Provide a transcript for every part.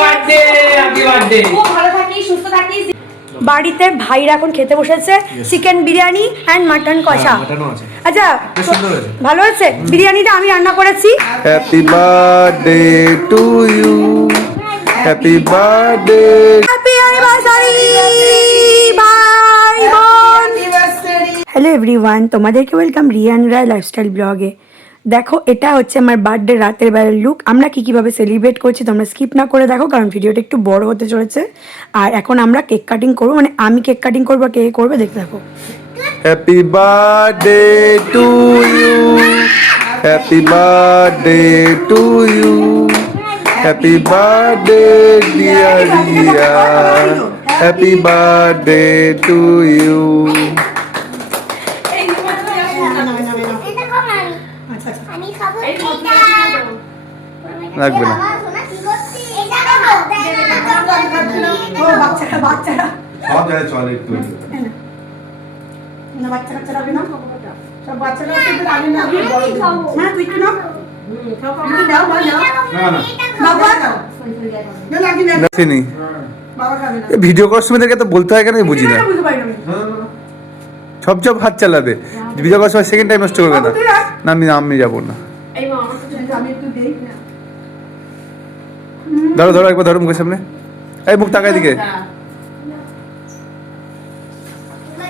Birthday happy birthday খুব ভালো থাকিস সুস্থ থাকিস। বাড়িতে ভাইরা এখন খেতে বসেছে চিকেন বিরিয়ানি অ্যান্ড মাটন কষা। আচ্ছা ভালো হয়েছে বিরিয়ানিটা আমি রান্না করেছি। Happy birthday to you, happy birthday, happy anniversary ভাই বোন। হ্যালো এভরিওয়ান, তোমাদেরকে ওয়েলকাম রিয়ান রায় লাইফস্টাইল ব্লগে। দেখো এটা হচ্ছে আমার বার্থডে রাতের বেলার লুক। আমরা কীভাবে সেলিব্রেট করছি তোমরা স্কিপ না করে দেখো, কারণ ভিডিওটা একটু বড় হতে চলেছে। আর এখন আমরা কেক কাটিং করবো, মানে আমি কেক কাটিং করবো, কে করবে দেখতে থাকো। Happy birthday to you, happy birthday to you, happy birthday dear Riya, happy birthday to you. লাগবে না, সব জায়গায় চলে একটু ভিডিও করার সময় তো বলতে হয় কেন বুঝি না। সব সব হাত চালাবে, ভিডিও করার সময় সেকেন্ড টাইম নষ্ট করবে না। না আমি যাবো না। ধরো ধরো একবার ধরো মুখের সামনে, এই মুখ তাকায় দিকে।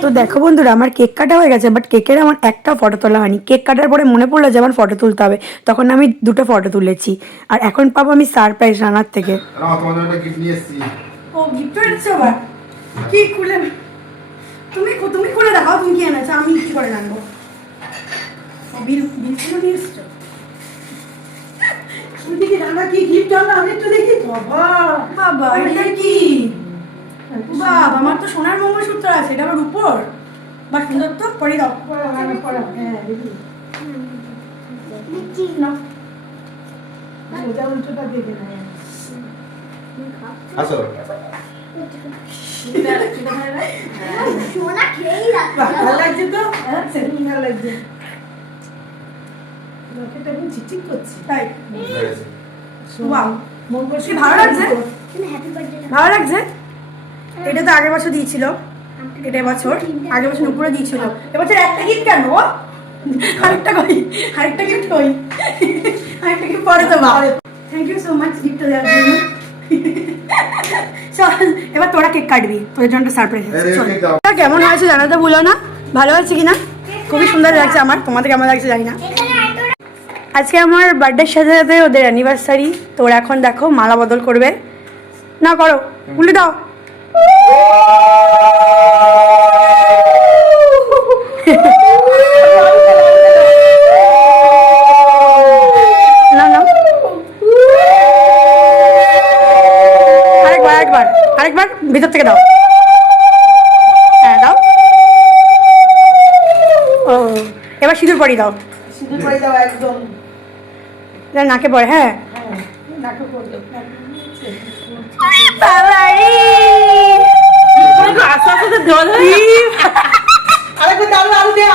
তো দেখো বন্ধুরা, আমার কেক কাটা হয়ে গেছে, বাট কেকের আমার একটা ফটো তোলা হয়নি। কেক কাটার পরে মনে পড়লো যে আমার ফটো তুলতে হবে, তখন আমি দুটো ফটো তুলেছি। আর এখন পাবো আমি সারপ্রাইজ রানার থেকে। ও গিফট এনেছো আবার? কি খুলে তুমি খুলে দেখাও, তুমি কি এনেছো, আমি কি করে জানবো? বিল খুলে দিয়েছো? দেখি রানা কি গিফট আনলো, আমি একটু দেখি। বাবা এটা কি? বাবা আমার তো সোনার মঙ্গলসূত্র আছে, এটা আমার উপর বা সুন্দর তো। পরে দাও, হ্যাঁ দেখি না ওটা উল্টোটা দেখে না। আসো সোনা খেয়েই রাখবে। ভালো লাগছে তো? হ্যাঁ সুন্দর লাগছে। রকেট এখন চিকচিক করছে তাই। ওয়াও মঙ্গলসূত্র ভালো লাগছে, হ্যাপি বার্থডে। ভালো লাগছে। এটা তো আগের বছর দিয়েছিল, এটা বছর আগের বছর উপরে দিয়েছিল। এবছর একটা গিফট কেন? আরেকটা কই, আরেকটা গিফট কই, আরেকটা গিফট পরে তো বা। Thank you so much gift দেওয়ার জন্য। চল এবার তোরা কেক কাটবি, তোদের জন্য সারপ্রাইজ আছে। চল কেমন হয়েছে জানাতে ভুলো না, ভালো আছে কিনা। খুবই সুন্দর লাগছে আমার, তোমাদের কেমন লাগছে জানি না। আজকে আমার বার্থডের সাথে সাথে ওদের অ্যানিভার্সারি। তো ওরা এখন দেখো মালা বদল করবে। না করো, উল্টে দাও। না না আরেকবার আরেকবার আরেকবার ভিতর থেকে দাও। হ্যাঁ দাও। ও এবার সিঁদুর পরি দাও, সিঁদুর পরে দাও একদম নাকে পরে। হ্যাঁ নাটক করলো। আরেকবার দাও,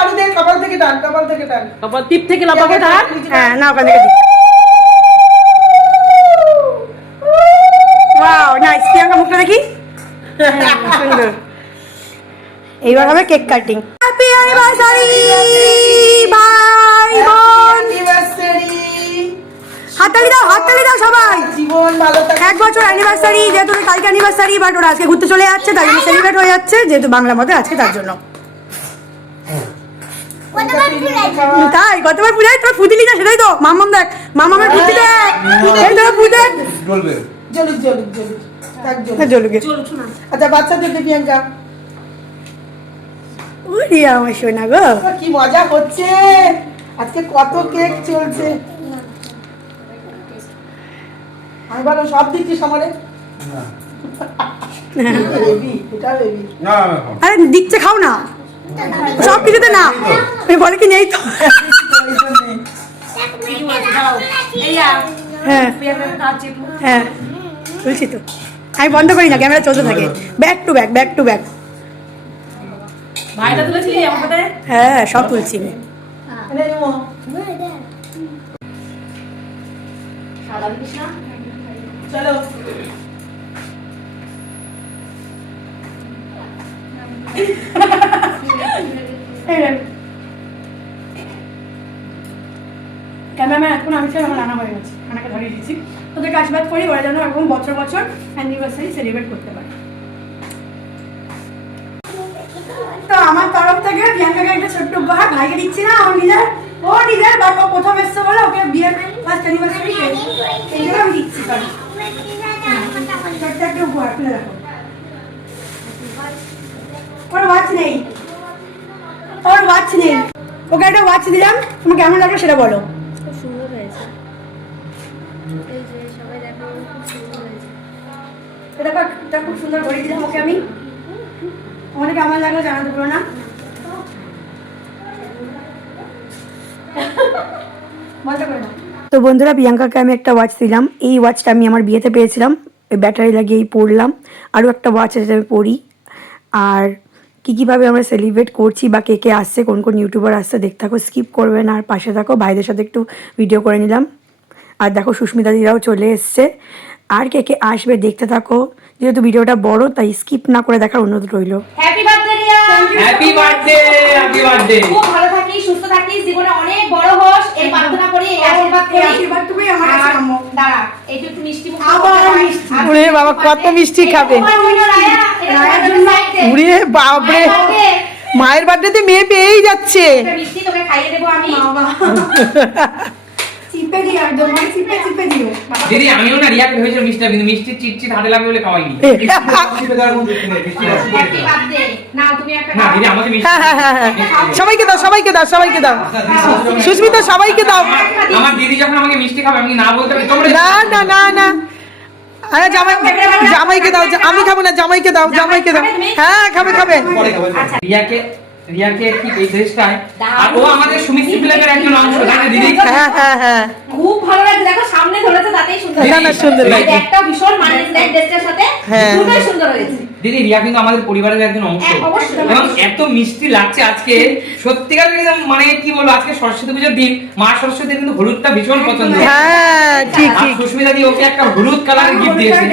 আলু দে কপাল থেকে টান, কপাল থেকে টান, কপাল টিপ থেকে লাপাকে টান। হ্যাঁ না ওখান থেকে দিই। ওয়াও নাইস, প্রিয়াঙ্কা মুখটা দেখি। সুন্দর। এইবার হবে কেক কাটিং। হ্যাপি অ্যানিভার্সারি ভাই বোন। হাততালি দাও, হাততালি দাও সবাই। জীবন ভালো থাকে। 1 বছর অ্যানিভার্সারি, যেহেতু কালকে অ্যানিভার্সারি, বাট ওরা আজকে ঘুরতে চলে যাচ্ছে, তাই জন্য সেলিব্রেট হয়ে যাচ্ছে, যেহেতু বাংলা মতে আজকে তার জন্য। তাই কতবার পুজাই তোর ফুদিলি না, সেটাই তো। মামাম দেখ, মামামের ফুদি দেখ, এই তো ফুদে বলবে জলুক জলুক জলুক থাক জলুক। জলুকে। আচ্ছা বাচ্চাদের দে প্রিয়াঙ্কা। ওরে আমার সোনা গো, কি মজা হচ্ছে আজকে, কত কেক চলছে। আমি বলো সব দিচ্ছিস আমারে। বেবি এটা বেবি না আরে দিচ্ছে, খাও না সব কিছুতে না। আমি বলে কি নেই তো। হ্যাঁ হ্যাঁ বলছি তো, আমি বন্ধ করি না, ক্যামেরা চলতে থাকে। Back to back, back to back. ভাইটা তুলেছিলি আমার সাথে? হ্যাঁ সব তুলছি। চলো ক্যামেরাম্যান এখন আমি ছিল আমার রান্না হয়ে গেছে, খানাকে ধরিয়ে দিয়েছি। ওদেরকে আশীর্বাদ করি ওরা যেন এরকম বছর বছর অ্যানিভার্সারি সেলিব্রেট করতে পারে। তো আমার তরফ থেকে প্রিয়াঙ্কাকে একটা ছোট্ট উপহার ভাইকে দিচ্ছি না, আমার নিজের বাট ও প্রথম এসছে বলে ওকে বিয়ের ফার্স্ট অ্যানিভার্সারি এই জন্য আমি দিচ্ছি। ছোট্ট একটা উপহার, খুলে দেখো। ওর ওয়াচ নেই, ওকে একটা ওয়াচ দিলাম। তোমার কেমন লাগলো সেটা বলো। খুব সুন্দর হয়েছে। এই যে সবাই দেখো, খুব সুন্দর হয়েছে। এটা খুব সুন্দর করে দিলাম ওকে আমি। তোমাদের কেমন লাগলো জানাতে পারো না। তো বন্ধুরা, প্রিয়াঙ্কাকে আমি একটা ওয়াচ দিলাম। এই ওয়াচটা আমি আমার বিয়েতে পেয়েছিলাম, ব্যাটারি লাগিয়েই পরলাম। আরও একটা ওয়াচ আছে আমি পরি। আর কীভাবে আমরা সেলিব্রেট করছি বা কে কে আসছে, কোন কোন ইউটিউবার আসছে দেখতে থাকো, স্কিপ করবে না। আর পাশে থাকো, ভাইদের সাথে একটু ভিডিও করে নিলাম। আর দেখো সুস্মিতা দিরাও চলে এসছে। আর কে কে আসবে দেখতে থাকো। যেহেতু ভিডিওটা বড় তাই স্কিপ না করে দেখার অনুরোধ রইল। Happy birthday Riya. Happy birthday, happy birthday. খুব ভালো থাকিস, সুস্থ থাকিস, জীবনে অনেক বড় হোস এই প্রার্থনা করি, এই আশীর্বাদ করি। আশীর্বাদ তুমি আমার কাছে নাও। দাঁড়া, একটু একটু মিষ্টি মুখ আবার মিষ্টি। ওরে বাবা কত মিষ্টি খাবে। রায়ার জন্য ওরে বাপরে, মায়ের বার্থডেতে মেয়ে পেয়েই যাচ্ছে। মিষ্টি তোকে খাইয়ে দেবো আমি। চিপে দিও একদম, মানে চিপে দিও। দিদি আমিও না রিয়া ভেবেছিল মিষ্টি, কিন্তু মিষ্টি চিটচিট হাতে লাগবে বলে খাওয়াইনি। Happy birthday. নাও তুমি একটা না দিদি আমাকে মিষ্টি, সবাইকে দাও, সুস্মিতা সবাইকে দাও। আমার দিদি যখন আমাকে মিষ্টি খাবে আমি না বলতে পারি তোমরা না আরে জামাইকে দাও। আমি খাবো না, জামাইকে দাও। হ্যাঁ খাবে। রিয়াকে ঠিক এই ড্রেসটায়, আর ও আমাদের সুমিত্রি ফিল্মের একজন অংশ, তাই না দিদি? হ্যাঁ খুব ভালো লাগছে। দেখো সামনে ধরেছে তাতেই সুন্দর। না, সুন্দর লাগছে। একটা ভীষণ মানিয়ে দেয় ড্রেসটার সাথে। হ্যাঁ। দুটোই সুন্দর হয়েছে। দিদি রিয়া কিন্তু আমাদের পরিবারের একজন অংশ, অবশ্যই। এবং এত মিষ্টি লাগছে আজকে। সত্যিকার মানে কি বলবো, আজকে সরস্বতী পুজোর দিন মা সরস্বতীর কিন্তু হলুদটা ভীষণ পছন্দ। হ্যাঁ ঠিক আর সুস্মিতা দি ওকে একটা হলুদ কালারের গিফট দিয়েছে।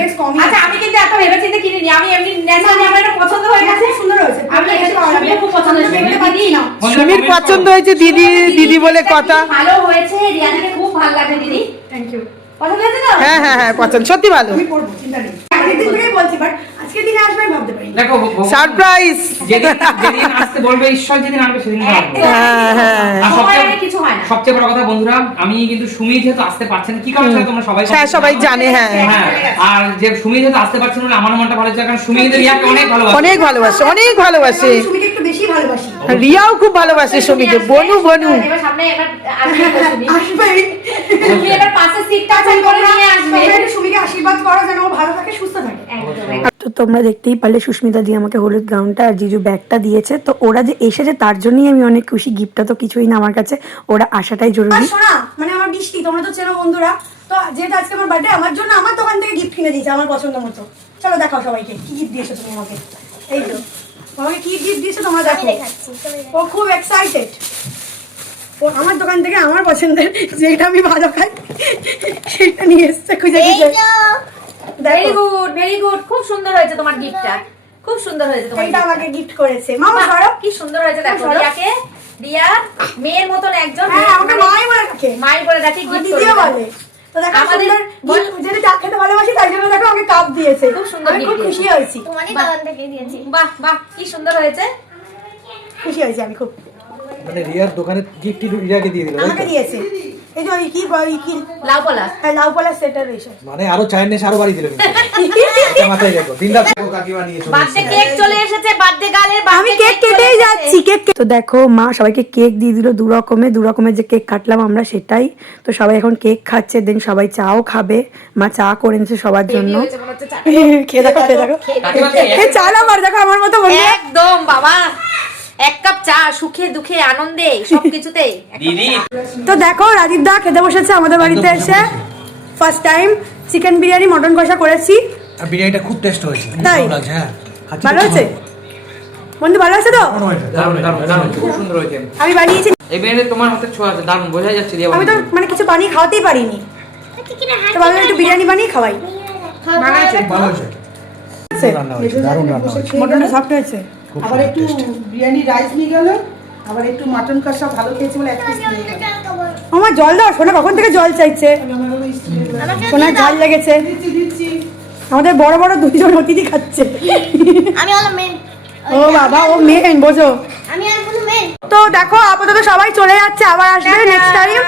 আচ্ছা আমি কিন্তু এত ভেবেচিন্তে কিনিনি, আমি এমনি ন্যাচারালি আমার এটা পছন্দ হয়ে গেছে। সুন্দর হয়েছে। আমি এটা খুব পছন্দ হয়েছে। দিদি সুমির পছন্দ হয়েছে, দিদি বলে কথা। ভালো হয়েছে, রিয়াকে খুব ভালো লাগে দিদি। Thank you. পছন্দ হয়েছে তো? হ্যাঁ পছন্দ, সত্যি ভালো। আমি পড়বো, চিন্তা নেই। অনেকদিন ধরেই বলছি, বাট আজকের দিনে আসবে আমি ভাবতে পারিনি। দেখো সারপ্রাইজ। যেদিন আসতে বলবে ঈশ্বর, যেদিন আনবে সেদিন আসবে। হ্যাঁ। আর সময়ের কিছু হয় না। সবচেয়ে বড় কথা বন্ধুরা, আমি কিন্তু সুমি যেহেতু আসতে পারছে না, কি কারণে সেটা তোমরা সবাই হ্যাঁ সবাই জানে। হ্যাঁ আর যে সুমি যেহেতু আসতে পারছে না, আমার মনটা ভালো হচ্ছে, কারণ সুমি কিন্তু রিয়াকে অনেক ভালোবাসে। অনেক ভালোবাসে। আমি সুমিকে একটু বেশি ভালোবাসি। রিয়াও খুব ভালোবাসে সুমিকে। বনু এবার সামনে এবার আসবে তো সুমি। আসবে। তুমি এবার পাশে সিটটা চাই করে নিয়ে আসবে। তোমরা একটু সুমিকে আশীর্বাদ করো যেন ও ভালো থাকে, সুস্থ থাকে। একদম। তো তোমরা দেখতেই পারলে সুস্মিতা দিয়ে আমাকে হলুদ গাউনটা আর জিজু ব্যাগটা দিয়েছে। তো ওরা যে এসেছে তার জন্যই আমি অনেক খুশি। গিফটটা তো কিছুই না আমার কাছে, ওরা আসাটাই জরুরি। শোনা, মানে আমার বৃষ্টি, তোমরা তো চেনো বন্ধুরা। তো যেহেতু আজকে আমার বার্থডে, আমার জন্য আমার দোকান থেকে গিফট কিনে দিয়েছে আমার পছন্দ মতো। চলো দেখাও সবাইকে কি গিফট দিয়েছো তুমি আমাকে। এই তো আমাকে কি গিফট দিয়েছো তোমরা দেখো। ও খুব এক্সাইটেড। ও আমার দোকান থেকে আমার পছন্দের, যেটা আমি ভালো খাই সেটা নিয়ে এসছে খুঁজে খুঁজে। Very good, very good. খুব সুন্দর হয়েছে তোমার গিফটটা। খুব সুন্দর হয়েছে তোমার এটা gift টা। আমাকে গিফট করেছে মামা। সরো, কি সুন্দর হয়েছে দেখো। সরো। রিয়াকে রিয়ার মেয়ের মতন একজন হ্যাঁ আমাকে মাই বলে রাখে, মাই বলে ডাকে গিফট দিদিও বলে। তো দেখো আমাদের যদি চা খেতে ভালোবাসি তাই জন্য দেখো আমাকে কাপ দিয়েছে। খুব সুন্দর আমি খুব gift খুশি হয়েছি। তোমারই দোকান থেকে দিয়েছি। বাহ বাহ, কি সুন্দর হয়েছে। খুশি হয়েছি আমি খুব। মানে রিয়ার দোকানের গিফট রিয়াকে দিয়ে দিল, আমাকে দিয়েছে এই যে ওই কি লাউ পলাশ। হ্যাঁ লাউ পলাশ সেটার এসে। মানে আরো চাইনিজ আরো বাড়ি দিল কিন্তু মাথায় রাখো দিনরাত কাকিমা নিয়ে চলে বার্থডে কেক চলে এসেছে, বার্থডে গার্লের আমি কেক কেটেই যাচ্ছি। তো দেখো মা সবাইকে কেক দিয়ে দিল দু রকমের যে কেক কাটলাম আমরা সেটাই। তো সবাই এখন কেক খাচ্ছে, দেন সবাই চাও খাবে। মা চা করে নিচ্ছে সবার জন্য। খেয়ে দেখো চা লাভার দেখো আমার মতো বলবে। একদম বাবা, এক কাপ চা, সুখে দুঃখে আনন্দে সবকিছুতে। দিদি তো দেখো রাজীব দা খেতে বসেছে আমাদের বাড়িতে এসে। First time chicken biryani mutton কষা করেছি। আর বিরিয়ানিটা খুব টেস্ট হয়েছে, তাই? ভালো লাগছে। হ্যাঁ ভালো হয়েছে বন্ধু, ভালো আছে তো? দারুণ খুব সুন্দর হয়েছে। আমি বানিয়েছি। এই বিরিয়ানি তোমার হাতে ছোঁয়া আছে, দারুণ বোঝা যাচ্ছে রিয়া। আমি তো মানে কিছু বানিয়ে খাওয়াতেই পারিনি, তো ভাবলাম একটু বিরিয়ানি বানিয়ে খাওয়াই। ভালো হয়েছে রান্না হয়েছে দারুণ রান্না হয়েছে মটনটা সফট হয়েছে। আবার একটু বিরিয়ানি রাইস নিয়ে গেল, আবার একটু মাটন কষা ভালো খেয়েছে বলে এক পিস নিয়ে গেল। আমার জল দাও, সোনা কখন থেকে জল চাইছে, সোনার ঝাল লেগেছে। দিচ্ছি আমাদের বড় বড় দুইজন অতিথি খাচ্ছে। আমি হলাম মেন। ও বাবা, ও মেন, বোঝো। আমি আর কোনো মেন। তো দেখো আপাতত সবাই চলে যাচ্ছে, আবার আসবে নেক্সট টাইম।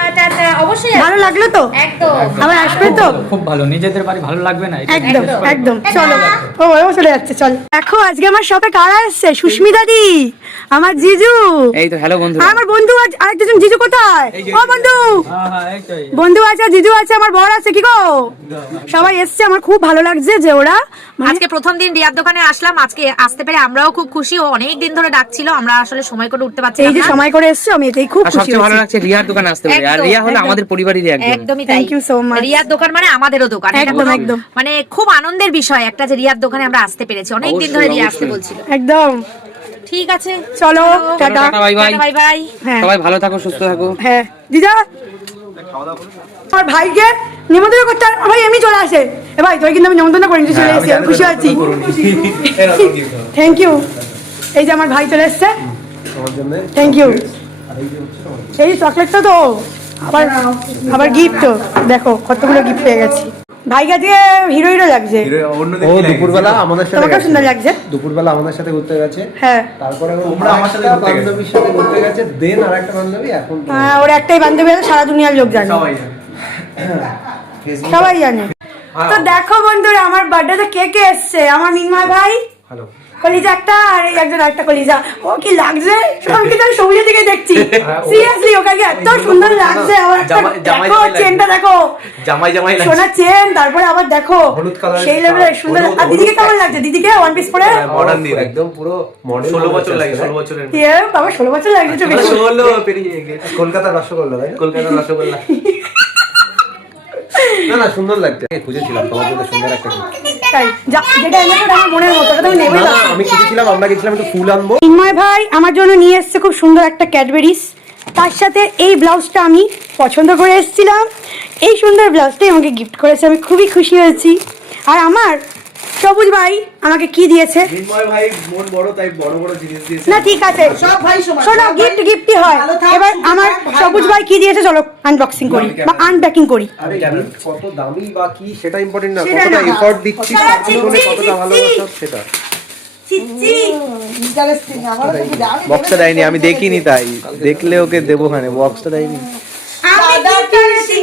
অবশ্যই ভালো লাগলো তো? একদম। আবার আসবে তো? খুব ভালো, নিজেদের বাড়ি ভালো লাগবে না? একদম একদম। চলো, ও চলে যাচ্ছে, চলো। দেখো আজকে আমার শপে কারা এসছে, সুস্মিতা দি, আমার জিজু। এই তো হ্যালো বন্ধু। আর আমার বন্ধু আছে আরেকজন। জিজু কোথায়? ও বন্ধু, বন্ধু আছে, জিজু আছে, আমার বর আছে। কি গো, সবাই এসছে, আমার খুব ভালো লাগছে যে ওরা আজকে প্রথম দিন রিয়ার দোকানে আসলাম, আজকে আসতে পেরে আমরাও খুব খুশি। ও অনেক দিন ধরে ডাকছিল, আমরা আসলে সময় করে উঠতে পারছিলাম এই যে না। সময় করে এসছে, আমি এতেই খুব খুশি সবচেয়ে ভালো হয়েছি। লাগছে রিয়ার দোকানে আসতে পেরে, আর একদম, রিয়া হলো একদম। আমাদের পরিবারেরই একজন। একদমই তাই। Thank you so much. রিয়ার দোকান মানে আমাদেরও দোকান। এটা একদম, কোনো- একদম। মানে খুব আনন্দের বিষয় একটা যে রিয়ার দোকানে আমরা আসতে পেরেছি। অনেক দিন ধরে রিয়া আসতে বলছিল। একদম। ঠিক আছে, চলো, tata. Tata, bye bye. Bye bye. হ্যাঁ সবাই ভালো থাকো, সুস্থ থাকো। হ্যাঁ দিদা, আমার ভাইকে নিমন্ত্রণ করতে আর ভাই এমনি চলে আসে। এ ভাই তোর কিন্তু আমি নিমন্ত্রণ করে নিতে চলে এসেছি, আমি খুশি আছি। Thank you. এই যে আমার ভাই চলে এসছে, থ্যাংক ইউ। এই চকলেটটা তো আবার আবার গিফট, দেখো কতগুলো গিফট পেয়ে গেছি। ভাই কাছে হিরো হিরো লাগছে। ও দুপুরবেলা আমাদের সাথে তোমাকে গেছে। সুন্দর লাগছে। দুপুরবেলা আমাদের সাথে ঘুরতে গেছে, হ্যাঁ তারপরে ওরা আমার সাথে বান্ধবীর সাথে ঘুরতে গেছে, দেন আরেকটা বান্ধবী এখন তো হ্যাঁ, ওর একটাই বান্ধবী আছে, সারা দুনিয়ার লোক জানে, সবাই জানে। তো দেখো বন্ধুরা, আমার বার্থডেতে কে কে এসছে। আমার মিনময় ভাই, হ্যালো কলিজা একটা, আর এই একজন আরেকটা কলিজা। ও কি লাগছে, আমি কিন্তু সবুজের দিকে দেখছি। সিরিয়াসলি ওকে এত সুন্দর লাগছে। আমার একটা দেখো চেনটা দেখো, জামাই জামাই সোনার চেন, তারপরে আবার দেখো হলুদ কালার সেই লেভেলের সুন্দর। আর দিদিকে কেমন লাগছে? দিদিকে ওয়ান পিস পরে মডার্ন দিয়ে একদম পুরো মডেল 16 বছর লাগে, 16 বছরের এ বাবা, 16 বছর লাগছে একটু বেশি। 16 পেরিয়ে গেছে। কলকাতার রসগোল্লা তাই না? কলকাতার রসগোল্লা। না না সুন্দর লাগছে, আমি খুঁজেছিলাম তোমার জন্য সুন্দর একটা gift। তাই যেটা এনেছো ওটা আমার মনের মতো, ওটা তুমি নেবে না না। না আমি খুঁজেছিলাম, আমরা গেছিলাম একটু ফুল আনবো। মিনময় ভাই আমার জন্য নিয়ে এসছে খুব সুন্দর একটা ক্যাডবেরিজ, তার সাথে এই ব্লাউজটা আমি পছন্দ করে এসেছিলাম। এই সুন্দর ব্লাউজটাই আমাকে গিফট করেছে, আমি খুবই খুশি হয়েছি। আর আমার সবুজ ভাই আমাকে কি দিয়েছে? নির্ময় ভাই মন বড়, তাই বড় বড় জিনিস দিয়েছে। না ঠিক আছে, সব ভাই সমান, শোনো, সব ভাই গিফট গিফটই হয়। ভালো থাক, এবার সুখে আমার থাক, ভাই সবুজ ভাই কি দিয়েছে চলো আনবক্সিং করি বা আনপ্যাকিং করি। আরে gift কত দামি বা কি সেটা ইম্পর্টেন্ট না, সেটা কতটা না। এফর্ট দিচ্ছি কতটা তার জীবনে, চিচ্ছি, কতটা ভালোবাসা সেটা। চিচ্ছি ইন্টারেস্টিং। আমারও তো বুঝা, আমি বক্সটা দেয়নি, আমি দেখিনি, তাই দেখলে ওকে দেবো, খানে বক্সটা দেয়নি। আমি দাদা ঠিক ধরেছি,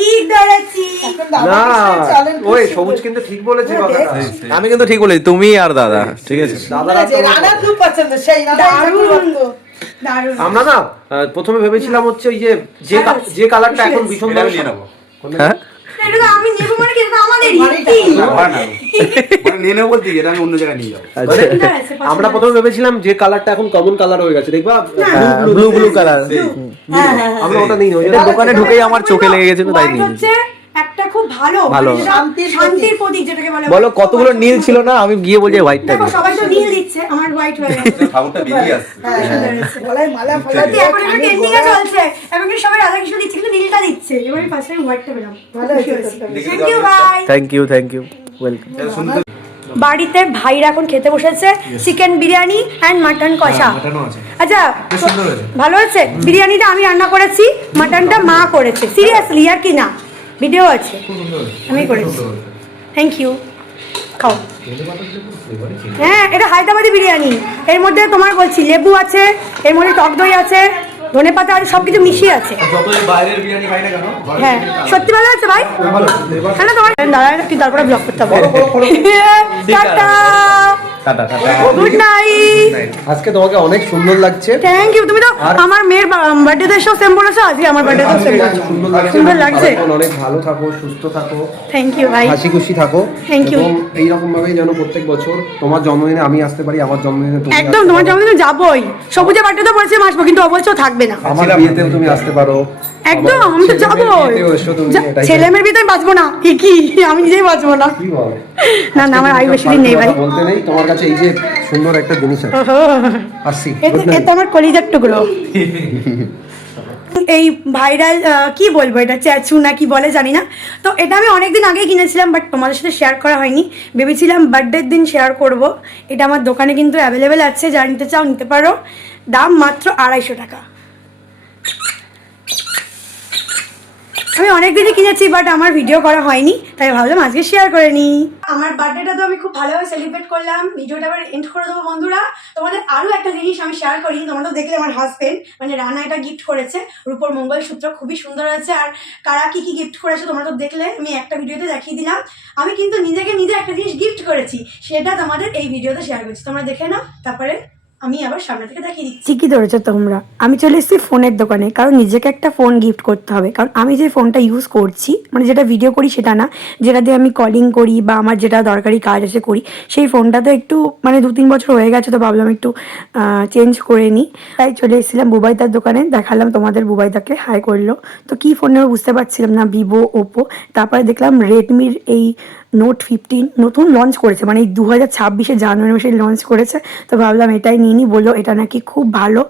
ঠিক ধরেছি। এখন দাদা না challenge ওই করছে। সবুজ কিন্তু ঠিক বলেছে কথাটা। আমি কিন্তু ঠিক বলেছি, তুমি আর দাদা ঠিক আছে। দাদারা যে রানা খুব পছন্দ, সেই রানা দারুণ দারুণ। আমরা না প্রথমে ভেবেছিলাম হচ্ছে ওই যে কালারটা এখন ভীষণ দামি নিয়ে নেবো। হ্যাঁ এটা তো আমি নেবো মানে কি, এটা তো আমাদেরই। নিয়ে নেবো বলতে এটা আমি অন্য জায়গায় নিয়ে যাবো। আমরা প্রথমে ভেবেছিলাম যে কালারটা এখন কমন কালার হয়ে গেছে, দেখবা ব্লু ব্লু কালার আমরা ওটা নিই, এটা দোকানে ঢুকেই আমার চোখে লেগে গেছিল তাই White নিয়ে হচ্ছে একটা খুব ভালো ভালো। মানে যেটা শান্তির প্রতীক যেটাকে বলে। বলো কতগুলো নীল ছিল না, আমি গিয়ে বলছি হোয়াইটটা দেখো সবাই তো নীল দিচ্ছে, আমার হোয়াইট হয়ে গেছে। ঠাকুরটা বেরিয়ে আসছে। গলায় মালা ফলা সত্যি এখন একটা ট্রেন্ডিং এ চলছে, এখন কি সবাই রাধা কৃষ্ণ দিচ্ছে কিন্তু নীলটা দিচ্ছে। এবার আমি ফার্স্ট টাইম হোয়াইটটা পেলাম, ভালো হয়েছে। থ্যাংক ইউ ভাই। Thank you welcome. বাড়িতে ভাইরা এখন খেতে বসেছে চিকেন বিরিয়ানি এন্ড মাটন কষা। আচ্ছা ভালো হয়েছে। বিরিয়ানিটা আমি রান্না করেছি, মাটনটা মা করেছে। সিরিয়াসলি আর কি না, ভিডিও আছে, আমি করেছি। থ্যাংক ইউ, খাও। হ্যাঁ এটা হায়দ্রাবাদি বিরিয়ানি, এর মধ্যে তোমার বলছি লেবু আছে, এর মধ্যে টক দই আছে, ধনেপাতা আর সবকিছু মিশিয়ে আছে। যতই বাইরের বিরিয়ানি খাই না কেন, হ্যাঁ সত্যি ভালো আছে ভাই। হ্যাঁ না তোমার দাঁড়ায় তুই তারপরে ব্লগ করতে হবে। Tata, good night. আজকে তোমাকে অনেক সুন্দর লাগছে। Thank you. তুমি তো আমার মেয়ের বার্থডে তে সেম বলেছো, আজকে আমার বার্থডে তে সেম বলেছো। সুন্দর লাগছে, সুন্দর লাগছে। এখন অনেক ভালো থাকো, সুস্থ থাকো, থ্যাংক ইউ ভাই। হাসি খুশি থাকো। Thank you. এবং এইরকম ভাবেই যেন প্রত্যেক বছর তোমার জন্মদিনে আমি আসতে পারি, আমার জন্মদিনে তুমি একদম তোমার জন্মদিনে যাবোই। সবুজে বার্থডে তো বলেছিলাম আসবো, কিন্তু ও বলছো থাকবে না। আমার বিয়েতেও তুমি আসতে পারো। একদম আমি তো যাবো। ছেলে মেয়ের বিয়েতে আমি বাঁচবো না, কি আমি নিজেই বাঁচবো না। কি বল? না না আমার আয়ু বেশি দিন নেই ভাই। বলতে নেই, তোমার কাছে এই যে সুন্দর একটা জিনিস আছে। আসছি। এ তো আমার কলিজার টুকরো। এই ভাইরাল কি বলবো, এটা চ্যাচু না কি বলে জানি না। তো এটা আমি অনেকদিন আগে কিনেছিলাম, বাট তোমাদের সাথে শেয়ার করা হয়নি, ভেবেছিলাম বার্থডের দিন শেয়ার করব। এটা আমার দোকানে কিন্তু অ্যাভেলেবেল আছে, যারা নিতে চাও নিতে পারো, দাম মাত্র 250 টাকা। আমি অনেকদিনই কিনেছি, বাট আমার ভিডিও করা হয়নি, তাই ভাবলাম আজকে শেয়ার করে নিই। আমার বার্থডেটা তো আমি খুব ভালোভাবে সেলিব্রেট করলাম, ভিডিওটা আবার এন্ড করে দেবো বন্ধুরা। তোমাদের আরও একটা জিনিস আমি শেয়ার করি, তোমরা তো দেখলে আমার হাজবেন্ড মানে রানা এটা গিফট করেছে, রূপোর মঙ্গলসূত্র, খুবই সুন্দর হয়েছে। আর কারা কি কি গিফট করেছে তোমরা তো দেখলে, আমি একটা ভিডিওতে দেখিয়ে দিলাম। আমি কিন্তু নিজেকে নিজে একটা জিনিস গিফট করেছি, সেটা তোমাদের এই ভিডিওতে শেয়ার করছি, তোমরা দেখে নাও, তারপরে আমি আবার সামনে থেকে দেখিয়ে দিচ্ছি। ঠিকই ধরেছো তোমরা, আমি চলে এসেছি ফোনের দোকানে, কারণ নিজেকে একটা ফোন গিফট করতে হবে। কারণ আমি যে ফোনটা ইউজ করছি, মানে যেটা ভিডিও করি সেটা না, যেটা দিয়ে আমি কলিং করি বা আমার যেটা দরকারি কাজ আছে করি, সেই ফোনটা তো একটু মানে 2-3 বছর হয়ে গেছে, তো ভাবলাম একটু চেঞ্জ করে নিই। তাই চলে এসেছিলাম বুবাইদার দোকানে, দেখালাম তোমাদের, বুবাইদাকে হাই করলো। তো কী ফোন নেবো বুঝতে পারছিলাম না, ভিভো, ওপো। তারপরে দেখলাম রেডমির এই নোট 15 নতুন লঞ্চ করেছে, মানে এই 2026 জানুয়ারি মাসে লঞ্চ করেছে। তো ভাবলাম এটাই নিয়ে নিই, বললো এটা নাকি খুব ভালো,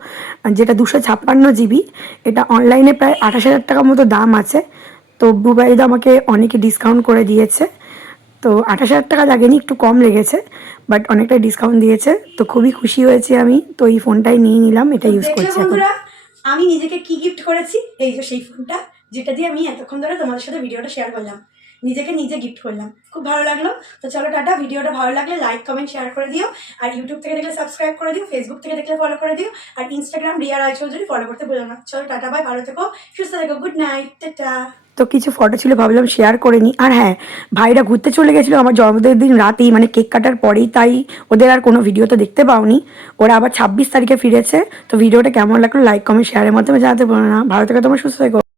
যেটা 256 জিবি। এটা অনলাইনে প্রায় 28,000 টাকার মতো দাম আছে। তো বুবাইদা আমাকে অনেকে ডিসকাউন্ট করে দিয়েছে, তো 28,000 টাকা লাগেনি, একটু কম লেগেছে, বাট অনেকটা ডিসকাউন্ট দিয়েছে। তো খুবই খুশি হয়েছি আমি, তো এই ফোনটাই নিয়ে নিলাম, এটা ইউজ করছি এখন। আমি নিজেকে কি গিফট করেছি, এই যে সেই ফোনটা, যেটা দিয়ে আমি এতক্ষণ ধরে তোমাদের সাথে ভিডিওটা শেয়ার করলাম, নিজেকে নিজে গিফট করলাম, খুব ভালো লাগলো। তো চলো টাটা, ভিডিওটা ভালো লাগলে লাইক কমেন্ট শেয়ার করে দিও, আর ইউটিউব থেকে দেখলে সাবস্ক্রাইব করে দিও, ফেসবুক থেকে দেখলে ফলো করে দিও, আর ইনস্টাগ্রাম রিয়া রায়চৌধুরী ফলো করতে ভুলো না। চলো টাটা, বাই, ভালো থেকো, সুস্থ থেকো, গুড নাইট, টাটা। তো কিছু ফটো ছিল, ভাবলাম শেয়ার করে নিই। আর হ্যাঁ, ভাইরা ঘুরতে চলে গেছিলো আমার জন্মদিনের দিন রাতেই, মানে কেক কাটার পরেই, তাই ওদের আর কোনো ভিডিও তো দেখতে পাওনি। ওরা আবার 26 তারিখে ফিরেছে। তো ভিডিওটা কেমন লাগলো লাইক কমেন্ট শেয়ারের মাধ্যমে জানাতে পারো না। ভালো থেকো, তোমার সুস্থ থেকো।